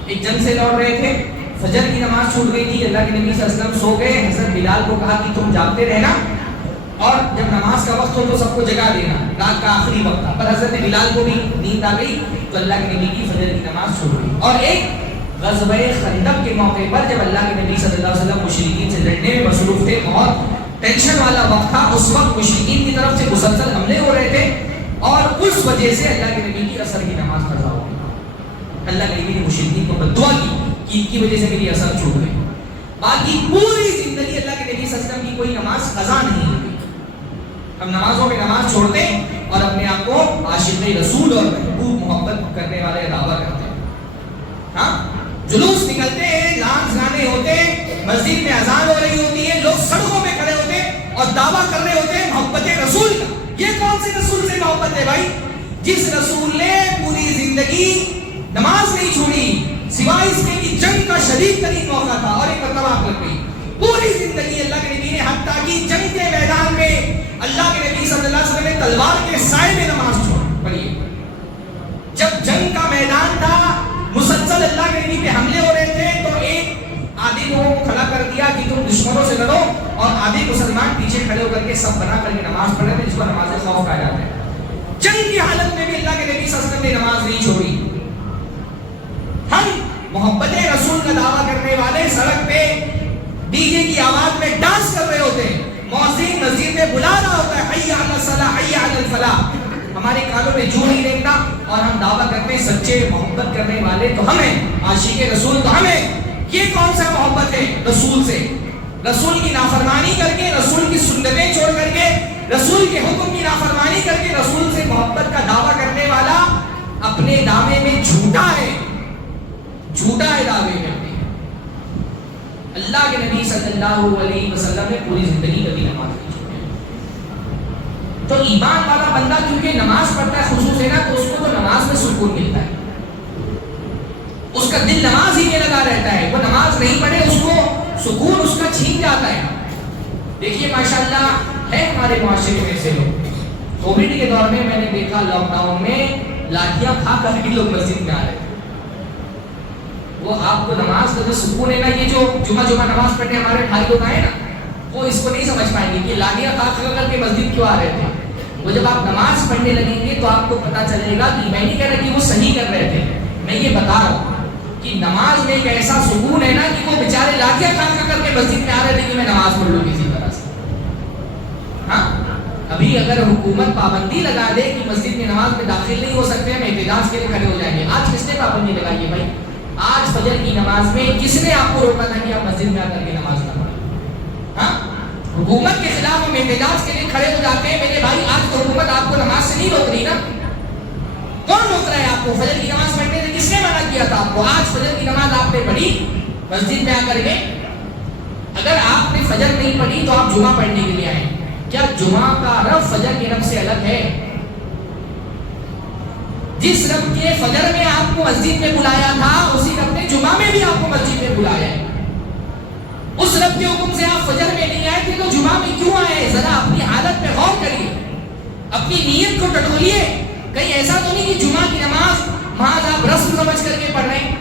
ایک جنگ سے لوٹ رہے تھے، فجر کی نماز چھوٹ گئی تھی، اللہ کے نبی صلی اللہ علیہ وسلم سو گئے. حضرت بلال کو کہا کہ تم جاگتے رہنا اور جب نماز کا وقت ہو تو سب کو جگا دینا. رات کا آخری وقت تھا، پر حضرت بلال کو بھی نیند آ گئی تو اللہ کے نبی کی فجر کی نماز چھوٹ گئی. اور ایک غزوہ خندق کے موقع پر جب اللہ کے نبی صلی اللہ علیہ وسلم مشرکین سے لڑنے میں مصروف تھے، بہت ٹینشن والا وقت تھا. اس وقت مشرکین کی طرف سے مسلسل حملے ہو رہے تھے اور اس وجہ سے اللہ کے نبی کی عصر کی نماز قضا ہو گئی. اللہ کے نبی نے مشرکین کو بددعا کی کہ ان کی وجہ سے میری عصر چھوٹ گئی. باقی پوری زندگی اللہ کے نبی صلی اللہ علیہ وسلم کی کوئی نماز قضا نہیں ہوئی. ہم نمازوں میں نماز چھوڑتے اور اپنے آپ کو عاشق رسول اور محبوب محبت کرنے والے دعویٰ کرتے ہیں. ہاں، جلوس نکلتے ہیں، لانس گانے ہوتے ہیں، مسجد میں اذان ہو رہی ہوتی ہے، لوگ سڑکوں پہ کھڑے ہوتے ہیں اور دعویٰ کر رہے ہوتے ہیں محبت رسول کا. یہ کون سے رسول سے محبت ہے بھائی؟ جس رسول نے پوری زندگی نماز نہیں چھوڑی سوائے اس کے کہ جنگ کا شدید ترین موقع تھا اور ایک مرتبہ آگ لگ گئی. پوری زندگی اللہ کے نبی نے باقی جنگ کے میدان میں اللہ کے نبی صلی اللہ علیہ وسلم نے تلوار کے سائے میں نماز پڑھی. جب جنگ کا میدان تھا، مسلسل اللہ کے نبی پہ حملے ہو رہے تھے، تو ایک آدھی لوگوں کو کھڑا کر دیا کہ تم دشمنوں سے لڑو، اور آدھی مسلمان پیچھے کھڑے ہو کر کے سب بنا کر کے نماز پڑھ رہے تھے، جس کو نماز خوف کہا جاتا ہے. جنگ کی حالت میں بھی اللہ کے نبی صلی اللہ علیہ وسلم نے نماز نہیں چھوڑی. ہم محبت رسول کا دعویٰ کرنے والے سڑک پہ ڈی جے کی آواز میں ڈانس کر رہے ہوتے ہیں، مؤذن مسجد میں بلا رہا ہوتا ہے حی علی الصلاۃ حی علی الفلاح، ہمارے کانوں میں جو نہیں دیکھتا، اور ہم دعویٰ کرتے ہیں سچے محبت کرنے والے تو ہمیں، عاشق رسول تو ہمیں. یہ کون سا محبت ہے رسول سے؟ رسول کی نافرمانی کر کے، رسول کی سنتیں چھوڑ کر کے، رسول کے حکم کی نافرمانی کر کے رسول سے محبت کا دعویٰ کرنے والا اپنے دعوے میں جھوٹا ہے، جھوٹا ہے دعوے میں. اللہ کے نبی صلی اللہ علیہ وسلم نے پوری زندگی کبھی نماز نہیں چھوڑی. تو ایمان والا بندہ کیونکہ نماز پڑھتا ہے خصوص ہے نا، تو اس کو تو نماز میں سکون ملتا ہے، اس کا دل نماز ہی میں لگا رہتا ہے. وہ نماز نہیں پڑھے اس کو سکون اس کا چھین جاتا ہے. دیکھیے ماشاءاللہ ہے ہمارے معاشرے میں ایسے لوگ. کووڈ کے دور میں نے دیکھا لاک ڈاؤن میں لاٹھیاں کھا کر کے لوگ مسجد میں آ رہے تھے. وہ آپ کو نماز کا جو سکون ہے نا، یہ جو جمعہ نماز پڑھنے ہمارے بھائی لوگ آئے نا، وہ اس کو نہیں سمجھ پائیں گے کہ لاٹھیاں کھا کر کے مسجد کیوں آ رہے تھے. وہ جب آپ نماز پڑھنے لگیں گے تو آپ کو پتا چلے گا کہ میں نہیں کہہ رہا کہ وہ صحیح کر رہے تھے، میں یہ بتا رہا ہوں کہ نماز میں ایک ایسا سکون ہے نا کہ وہ بیچارے لاٹھیاں کھا کر کے مسجد میں آ رہے تھے کہ میں نماز پڑھ لوں کسی طرح سے. ہاں ابھی اگر حکومت پابندی لگا دے کہ مسجد میں نماز میں داخل نہیں ہو سکتے، ہم احتجاج کے لیے کھڑے ہو جائیں گے. آج کس نے پابندی لگائی ہے بھائی؟ آج فجر کی نماز میں کس نے آپ کو روکا تھا کہ آپ مسجد میں آ کر کے نماز نہ پڑھیں؟ ہاں حکومت کے خلاف ہم احتجاج کے لیے کھڑے ہو جاتے ہیں. میرے بھائی آج تو حکومت آپ کو نماز سے نہیں روک رہی نا. کون روک رہا ہے آپ کو فجر کی نماز پڑھنے سے؟ کس نے منع کیا تھا آپ کو؟ آج فجر کی نماز آپ نے پڑھی مسجد میں آ کر کے. اگر آپ نے فجر نہیں پڑھی تو آپ جمعہ پڑھنے کے لیے آئے. کیا جمعہ کا رب فجر کے رب سے الگ ہے؟ جس رب کے فجر میں آپ کو مسجد میں بلایا تھا، اسی رب نے جمعہ میں بھی آپ کو مسجد میں بلایا ہے. اس رب کے حکم سے آپ فجر میں نہیں آئے تھے تو جمعہ میں کیوں آئے؟ ذرا اپنی حالت پہ غور کریے، اپنی نیت کو ٹٹولیے. کہیں ایسا تو نہیں کہ جمعہ کی نماز محض آپ رسم سمجھ کر کے پڑھ رہے ہیں.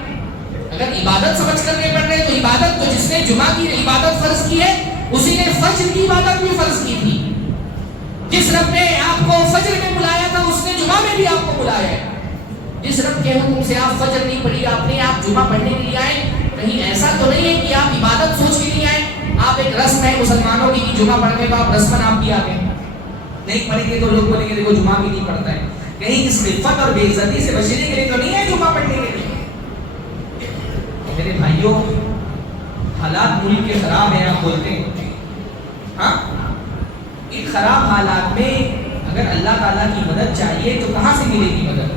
اگر عبادت سمجھ کر کے پڑھ رہے ہیں تو عبادت تو جس نے جمعہ کی عبادت فرض کی ہے اسی نے فجر کی عبادت بھی فرض کی تھی. جس رب نے آپ کو فجر میں بلایا تھا اس نے جمعہ میں بھی آپ کو بلایا ہے. جس رب کے حکم سے آپ فجر نہیں پڑھی، آپ جمعہ پڑھنے کے لیے آئے. کہیں ایسا تو نہیں ہے کہ آپ عبادت سوچ کے لیے آئے. آپ ایک رسم ہے مسلمانوں کی کہ جمعہ پڑھنے کا آپ رسمن آپ کی آتے ہیں. نہیں پڑھیں گے تو لوگ بولیں گے دیکھو جمعہ بھی نہیں پڑھتا ہے. کہیں اس خلفت اور بے عزتی سے بچنے کے لیے تو نہیں ہے جمعہ پڑھنے کے لیے. میرے بھائیوں حالات ملک کے خراب ہیں، آپ بولتے ہیں. ہاں ان خراب حالات میں اگر اللہ تعالیٰ کی مدد چاہیے تو کہاں سے ملے گی مدد؟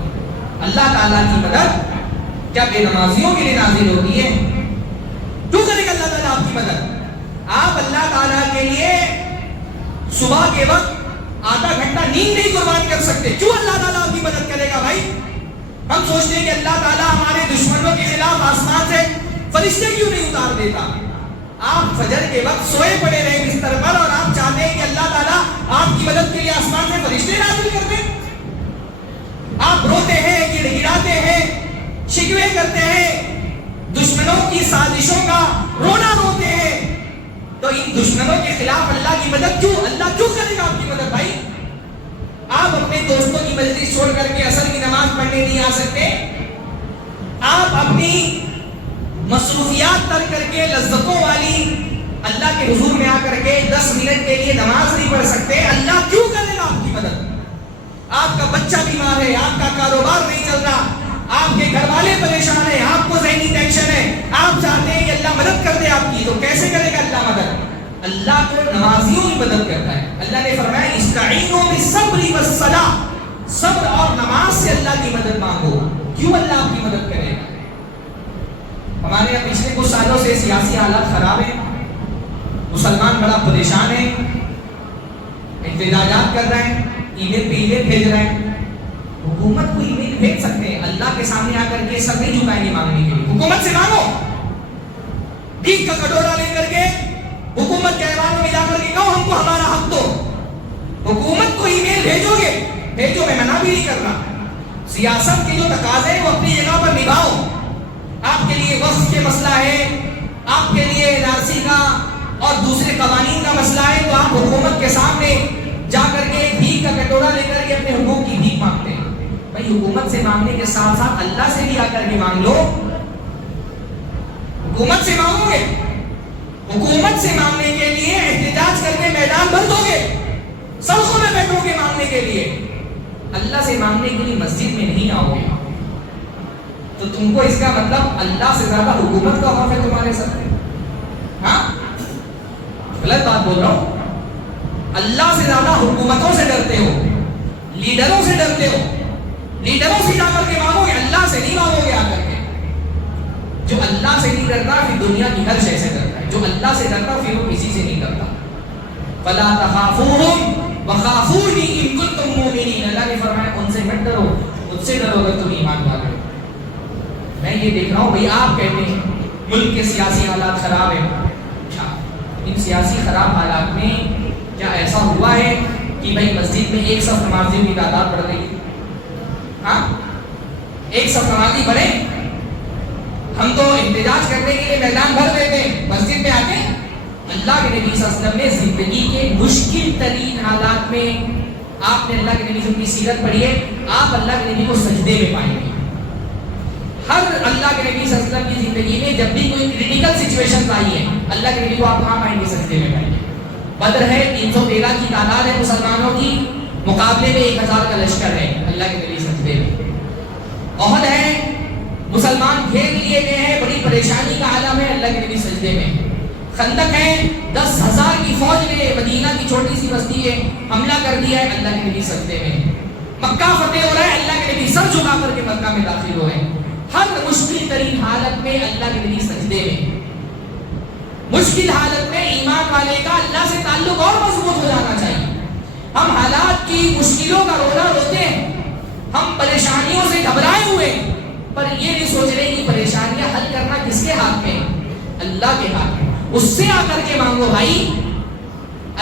اللہ تعالیٰ کی مدد کیا بے نمازیوں کے لیے نازل ہوتی ہے؟ کیوں کرے گا اللہ تعالیٰ آپ کی مدد؟ آپ اللہ تعالیٰ کے لیے صبح کے وقت آدھا گھنٹہ نیند نہیں قربان کر سکتے. کیوں اللہ تعالیٰ آپ کی مدد کرے گا بھائی؟ ہم سوچتے ہیں کہ اللہ تعالیٰ ہمارے دشمنوں کے خلاف آسمان سے فرشتے کیوں نہیں اتار دیتا؟ آپ فجر کے وقت سوئے پڑے رہے بستر پر اور آپ چاہتے ہیں کہ اللہ تعالیٰ آپ کی مدد کے لیے آسمان سے فرشتے نازل کر دیں. آپ روتے ہیں، گڑ گڑاتے ہیں، شکوے کرتے ہیں، دشمنوں کی سازشوں کا رونا روتے ہیں. تو ان دشمنوں کے خلاف اللہ کی مدد کیوں؟ اللہ کیوں کرے گا آپ کی مدد بھائی؟ آپ اپنے دوستوں کی مجلس چھوڑ کر کے عصر کی نماز پڑھنے نہیں آ سکتے. آپ اپنی مصروفیات ترک کر کے لذتوں والی اللہ کے حضور میں آ کر کے 10 منٹ کے لیے نماز نہیں پڑھ سکتے. اللہ کیوں کرے گا آپ کی مدد؟ آپ کا بچہ بیمار ہے، آپ کا کاروبار نہیں چل رہا، آپ کے گھر والے پریشان ہیں، آپ کو ذہنی ٹینشن ہے، آپ چاہتے ہیں کہ اللہ مدد کر دے آپ کی. تو کیسے کرے گا اللہ مدد؟ اللہ تو نمازیوں کی مدد کرتا ہے. اللہ نے فرمایا استعینوا بالصبر والصلاۃ، صبر اور نماز سے اللہ کی مدد مانگو. کیوں اللہ آپ کی مدد کرے گا؟ ہمارے یہاں پچھلے کچھ سالوں سے سیاسی حالات خراب ہیں، مسلمان بڑا پریشان ہیں، احتجاجات کر رہے ہیں، ای میل پہ ای میل بھیج رہے ہیں. حکومت کو ای میل بھیج سکتے ہیں، اللہ کے سامنے آ کر کے سب نہیں جھکائیں گے مانگنے کے لیے. حکومت سے مانگو، بھیک کا کٹورا لے کر کے حکومت کے ایوانوں میں جا کر کے کہو ہم کو ہمارا حق دو. حکومت کو ای میل بھیجو گے, بھیجو, میں منع بھی نہیں کر رہا. سیاست کے جو تقاضے ہیں وہ اپنی جگہ پر نبھاؤ. آپ کے لیے وقت کے مسئلہ ہے, آپ کے لیے NRC کا اور دوسرے قوانین کا مسئلہ ہے, تو آپ حکومت کے سامنے جا کر کے بھیک کا کٹورا لے کر کے اپنے حقوق کی بھیک مانگتے ہیں. بھائی حکومت سے مانگنے کے ساتھ ساتھ اللہ سے بھی آ کر کے مانگ لو. حکومت سے مانگو گے, حکومت سے مانگنے کے لیے احتجاج کر کے میدان بھر دو گے, سڑکوں میں بیٹھو گے مانگنے کے لیے, اللہ سے مانگنے کے لیے مسجد میں نہیں آؤ گے, تو تم کو اس کا مطلب اللہ سے زیادہ حکومت کا خوف ہے تمہارے ساتھ؟ ہاں, غلط بات بول رہا ہوں. اللہ سے زیادہ حکومتوں سے ڈرتے ہو, لیڈروں سے ڈرتے ہو. لیڈروں سے جا کر کے مانگو گے, اللہ سے نہیں مانگو گے. آ کر کے جو اللہ سے نہیں ڈرتا پھر دنیا کی ہر شے سے ڈرتا ہے. جو اللہ سے ڈرتا پھر وہ کسی سے نہیں ڈرتا. فلا تخافوهم وخافوني ان كنتم مؤمنين. اللہ نے فرمایا ان سے مت ڈرو, مجھ سے ڈرو اگر تم ایمان والے ہو. میں یہ دیکھ رہا ہوں بھائی آپ کہتے ہیں ملک کے سیاسی حالات خراب ہیں. اچھا, ان سیاسی خراب حالات میں کیا ایسا ہوا ہے کہ بھائی مسجد میں ایک صف نمازیوں کی تعداد بڑھ رہی ہے؟ ہاں, ایک صف نمازی بڑھے, ہم تو احتجاج کرنے کے لیے میدان بھر دیتے ہیں, مسجد میں آتے ہیں. اللہ کے نبی صلی اللہ علیہ وسلم نے زندگی کے مشکل ترین حالات میں, آپ نے اللہ کے نبی کی سیرت پڑھی ہے, آپ اللہ کے نبی کو سجدے میں پائیں گے. ہر اللہ کے نبی صلی اللہ علیہ وسلم کی زندگی میں جب بھی کوئی کریٹیکل سچویشن آئی ہے, اللہ کے نبی کو آپ کہاں پائیں گے؟ سجدے میں پائیں گے. بدر ہے, 313 کی تعداد ہے مسلمانوں کی, مقابلے میں 1000 کا لشکر ہے, اللہ کے نبی سجدے میں. احد ہے, مسلمان گھیر لیے گئے ہیں, بڑی پریشانی کا عالم ہے, اللہ کے نبی سجدے میں. خندق ہے, 10,000 کی فوج نے مدینہ کی چھوٹی سی بستی ہے حملہ کر دیا ہے, اللہ کے نبی سجدے میں. مکہ فتح ہو رہا ہے, اللہ کے نبی سر جھکا کر کے مکہ میں داخل ہوئے. ہر مشکل ترین حالت میں اللہ کے نبی سجدے میں. مشکل حالت میں ایمان والے کا اللہ سے تعلق اور مضبوط ہو جانا چاہیے. ہم حالات کی مشکلوں کا رونا روتے ہیں, ہم پریشانیوں سے گھبرائے ہوئے, پر یہ نہیں سوچ رہے کہ پریشانیاں حل کرنا کس کے ہاتھ میں؟ اللہ کے ہاتھ میں. اس سے آ کر کے مانگو بھائی,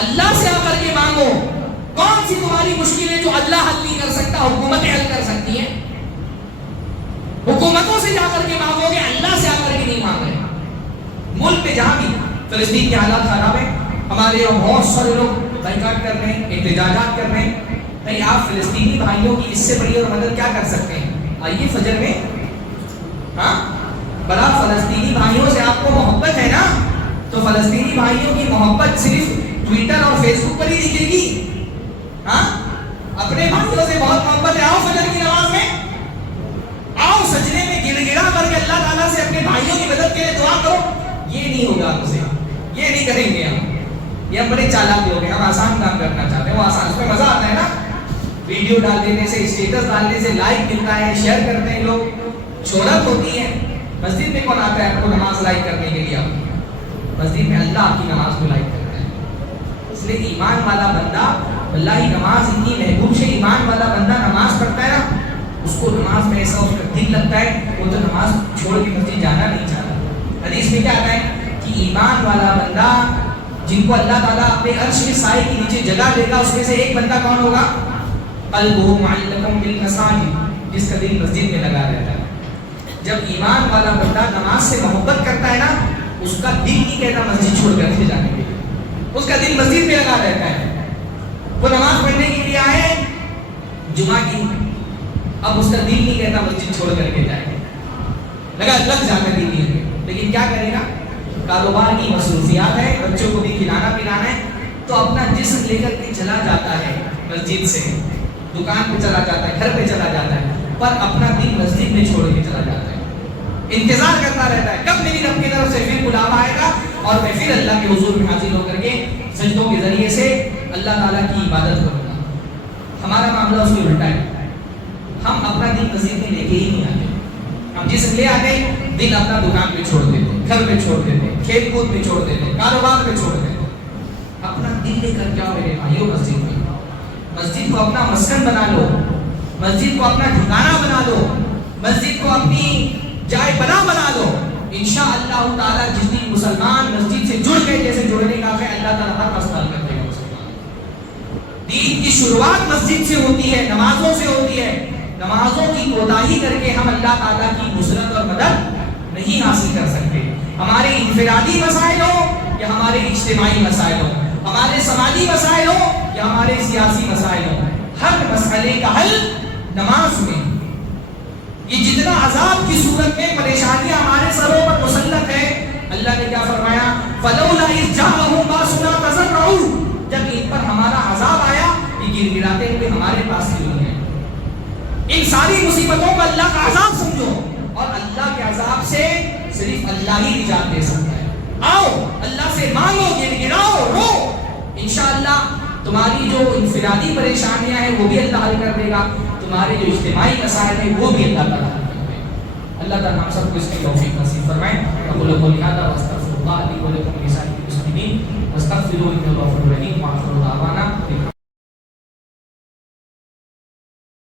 اللہ سے آ کر کے مانگو. کون سی تمہاری مشکل ہے جو اللہ حل نہیں کر سکتا, حکومتیں حل کر سکتی ہیں؟ حکومتوں سے جا کر کے مانگو گے, اللہ سے آ کر کے نہیں مانگ رہے. ملک میں جہاں بھی فلسطین کے حالات خراب ہیں, ہمارے یہاں بہت سارے لوگ بائیکاٹ کر رہے ہیں, احتجاجات کر رہے ہیں. نہیں, آپ فلسطینی بھائیوں کی اس سے بڑی اور مدد کیا کر سکتے ہیں؟ آئیے فجر میں, ہاں, بڑا فلسطینی بھائیوں سے آپ کو محبت ہے نا, تو فلسطینی بھائیوں کی محبت صرف ٹویٹر اور فیس بک پر ہی دکھے گی. ہاں, اپنے بھائیوں سے بہت محبت ہے, آؤ فجر کی نماز میں آؤ, سجدے میں گڑ گڑا کر کے اللہ تعالیٰ سے اپنے بھائیوں کی مدد کے لیے دعا کرو. یہ نہیں ہوگا ہم سے, یہ نہیں کریں گے ہم. یہ ہم بڑے چالاک لوگ ہیں, ہم آسان کام کرنا چاہتے ہیں. وہ آسان, اس میں مزہ آتا ہے نا, ویڈیو ڈال دینے سے, اسٹیٹس ڈالنے سے لائک ملتا ہے, شیئر کرتے ہیں لوگ, شہرت ہوتی ہے. مسجد میں کون آتا ہے آپ کو نماز لائک کرنے کے لیے؟ آپ مسجد میں اللہ آپ کی نماز کو لائک کرتا ہے. اس لیے ایمان والا بندہ, اللہ ہی نماز اتنی محبوب ہے, ایمان والا بندہ نماز پڑھتا ہے نا, اس کو نماز میں ایسا اس کا دل لگتا ہے, وہ تو نماز چھوڑ کے مسجد جانا نہیں چاہتا. حدیث میں کیا آتا ہے کہ ایمان والا بندہ جن کو اللہ تعالیٰ اپنے عرش کے سائے کے نیچے جگہ دے گا, اس میں سے ایک بندہ کون ہوگا؟ قلبہ معلق بالمساجد, جس کا دل مسجد میں لگا رہتا ہے. جب ایمان والا بندہ نماز سے محبت کرتا ہے نا, اس کا دل نہیں کہتا مسجد چھوڑ کر کے جانے کے لیے, اس کا دل مسجد میں لگا رہتا ہے. وہ نماز پڑھنے کے لیے آئے جمعہ کی, اب اس کا دل نہیں کہتا مسجد چھوڑ کر کے جائے, لگ جاتا دل نہیں. لیکن کیا کرے گا؟ کاروبار کی مصروفیات ہے, بچوں کو بھی کھلانا پلانا ہے, تو اپنا جسم لے کر کے چلا جاتا ہے مسجد سے, دکان پہ چلا جاتا ہے, گھر پہ چلا جاتا ہے, پر اپنا دل مسجد میں چھوڑ کے چلا جاتا ہے. انتظار کرتا رہتا ہے کب میری رب کی طرف سے پھر بلاوا آئے گا اور میں پھر اللہ کے حضور میں حاضر ہو کر کے سجدوں کے ذریعے سے اللہ تعالیٰ کی عبادت کروں گا. ہمارا معاملہ اس میں الٹا ہے, ہم اپنا دل مسجد میں لے کے ہی نہیں آتے. ہم جس لے آتے دل اپنا دکان پہ چھوڑ دیتے, گھر پہ چھوڑ دیتے, کھیت کود پہ چھوڑ دیتے, کاروبار پہ چھوڑ دیتے. اپنا دل لے کر جاؤ میرے بھائیوں مسجد میں. مسجد کو اپنا مسکن بنا لو, مسجد کو اپنا ٹھکانہ بنا لو, مسجد کو اپنی جائے بنا لو. انشاءاللہ تعالیٰ جس دن مسلمان مسجد سے جڑ گئے, جیسے جڑنے کا دین کی شروعات مسجد سے ہوتی ہے، نمازوں سے ہوتی ہے. نمازوں کی کوتاہی کر کے ہم اللہ تعالیٰ کی نصرت اور مدد نہیں حاصل کر سکتے. ہمارے انفرادی مسائل ہو یا ہمارے اجتماعی مسائل ہو، ہمارے سماجی مسائل ہو یا ہمارے سیاسی مسائل ہو، ہر مسئلے کا حل نماز میں. یہ جتنا عذاب کی صورت میں پریشانیاں ہمارے سروں پر مسلط ہے، اللہ نے کیا فرمایا؟ فَلَوْلَا إِذْ جَاءَهُم بَأْسُنَا تَضَرَّعُوا، جب ان پر ہمارا عذاب آیا یہ گر گراتے ہوئے ہمارے پاس کیوں ہیں؟ ان ساری مصیبتوں کو اللہ کا عذاب سمجھو، اور اللہ کے عذاب سے صرف اللہ ہی نجات دے سکتا ہے. آؤ اللہ سے مانگو، گر گراؤ، رو، انشاءاللہ تمہاری جو انفرادی پریشانیاں ہیں وہ بھی اللہ حل کر دے گا، تمہارے جو اجتماعی مسائل ہیں وہ بھی اللہ تعالیٰ حل کر دے گا. اللہ تعالیٰ ہم سب کو اس کی توفیق نصیب فرمائے. اقول قولی ھذا واستغفر اللہ لی ولکم ولسائر المسلمین واستغفروہ انہ هو الغفور الرحیم.